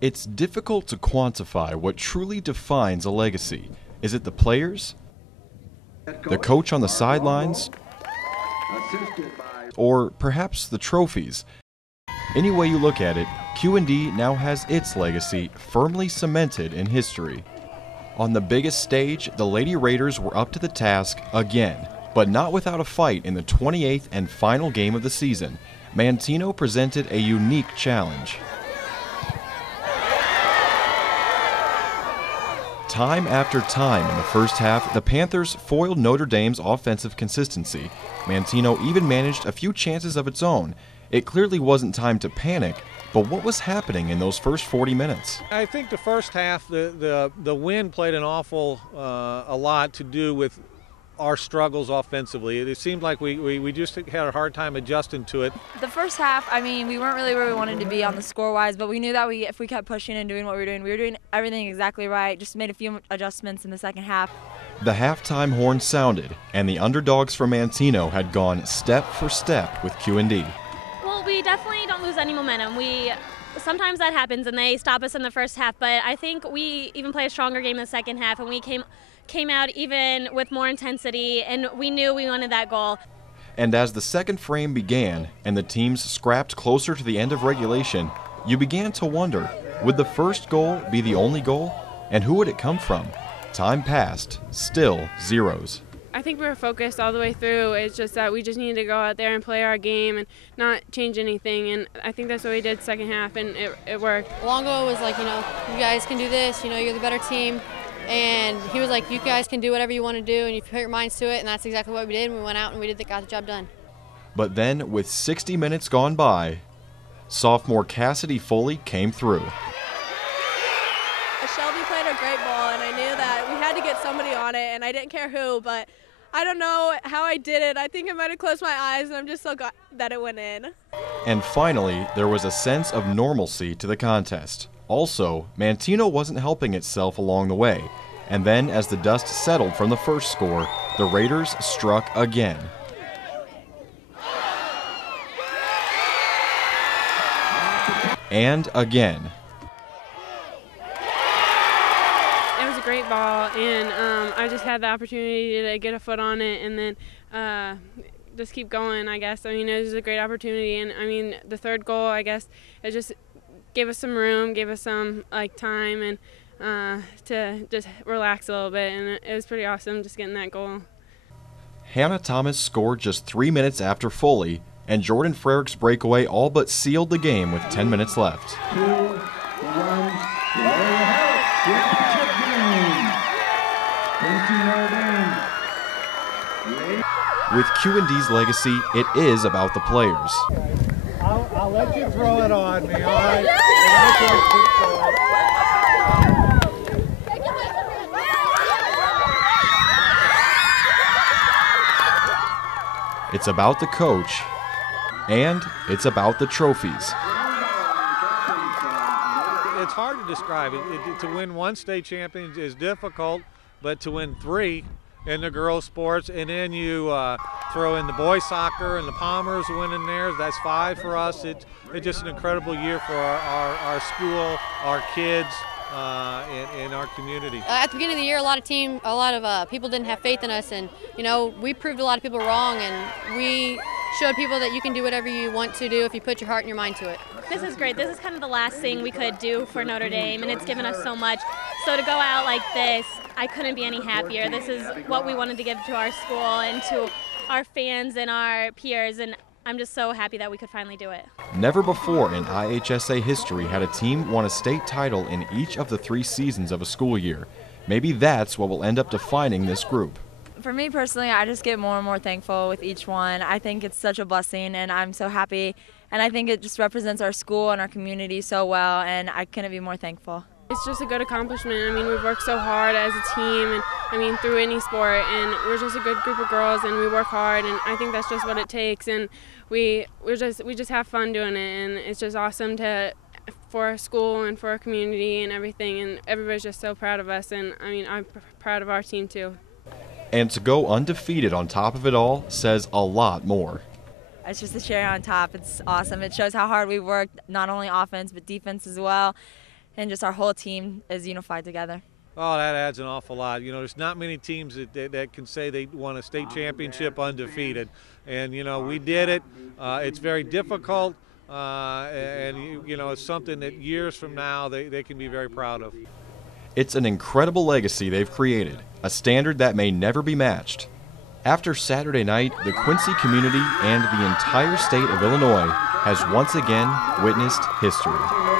It's difficult to quantify what truly defines a legacy. Is it the players, the coach on the sidelines, or perhaps the trophies? Any way you look at it, QND now has its legacy firmly cemented in history. On the biggest stage, the Lady Raiders were up to the task again, but not without a fight in the 28th and final game of the season. Manteno presented a unique challenge. Time after time in the first half, the Panthers foiled Notre Dame's offensive consistency. Manteno even managed a few chances of its own. It clearly wasn't time to panic, but what was happening in those first 40 minutes? I think the first half, the wind played an awful a lot to do with our struggles offensively. It seemed like we just had a hard time adjusting to it. The first half, I mean, we weren't really where we wanted to be on the score-wise, but we knew that if we kept pushing and doing what we were doing everything exactly right, just made a few adjustments in the second half. The halftime horn sounded, and the underdogs from Manteno had gone step for step with QND. Well, we definitely don't lose any momentum. Sometimes that happens and they stop us in the first half, but I think we even play a stronger game in the second half, and we came out even with more intensity, and we knew we wanted that goal. And as the second frame began and the teams scrapped closer to the end of regulation, you began to wonder, would the first goal be the only goal? And who would it come from? Time passed, still zeros. I think we were focused all the way through. It's just that we just needed to go out there and play our game and not change anything, and I think that's what we did second half, and it worked. Longo was like, you guys can do this, you're the better team. And he was like, you guys can do whatever you want to do, and you put your minds to it, and that's exactly what we did. And we went out and got the job done. But then, with 60 minutes gone by, sophomore Cassidy Foley came through. Shelby played a great ball, and I knew that we had to get somebody on it, and I didn't care who, but I don't know how I did it. I think I might have closed my eyes, and I'm just so glad that it went in. And finally, there was a sense of normalcy to the contest. Also, Manteno wasn't helping itself along the way, and then as the dust settled from the first score, the Raiders struck again. And again. It was a great ball, and I just had the opportunity to get a foot on it and then just keep going, I guess. I mean, it was a great opportunity, and I mean, the third goal, I guess, it just gave us some room, gave us some time, and to just relax a little bit, and it was pretty awesome just getting that goal. Hannah Thomas scored just 3 minutes after Foley, and Jordan Frericks' breakaway all but sealed the game with 10 minutes left. 2-1. With QND's legacy, it is about the players. I'll let you throw it on me, all right? It's about the coach, and it's about the trophies. It's hard to describe. To win one state championship is difficult, but to win 3 in the girls' sports, and then you throw in the boys' soccer and the Palmers winning theirs, that's 5 for us. It's just an incredible year for our school, our kids, and our community. At the beginning of the year, a lot of people didn't have faith in us, and we proved a lot of people wrong, and we showed people that you can do whatever you want to do if you put your heart and your mind to it. This is great. This is kind of the last thing we could do for Notre Dame, and it's given us so much. So to go out like this, I couldn't be any happier. This is what we wanted to give to our school and to our fans and our peers, and I'm just so happy that we could finally do it. Never before in IHSA history had a team won a state title in each of the 3 seasons of a school year. Maybe that's what will end up defining this group. For me personally, I just get more and more thankful with each one. I think it's such a blessing, and I'm so happy, and I think it just represents our school and our community so well, and I couldn't be more thankful. It's just a good accomplishment. I mean, we've worked so hard as a team, and I mean, through any sport, and we're just a good group of girls, and we work hard, and I think that's just what it takes, and we just have fun doing it, and it's just awesome for our school and for our community and everything, and everybody's just so proud of us, and I mean, I'm proud of our team too. And to go undefeated on top of it all says a lot more. it's just a cherry on top. It's awesome. It shows how hard we worked, not only offense but defense as well, and just our whole team is unified together. Oh, that adds an awful lot. You know, there's not many teams that can say they won a state championship undefeated. And, you know, we did it. It's very difficult, and, you know, it's something that years from now they can be very proud of. It's an incredible legacy they've created, a standard that may never be matched. After Saturday night, the Quincy community and the entire state of Illinois has once again witnessed history.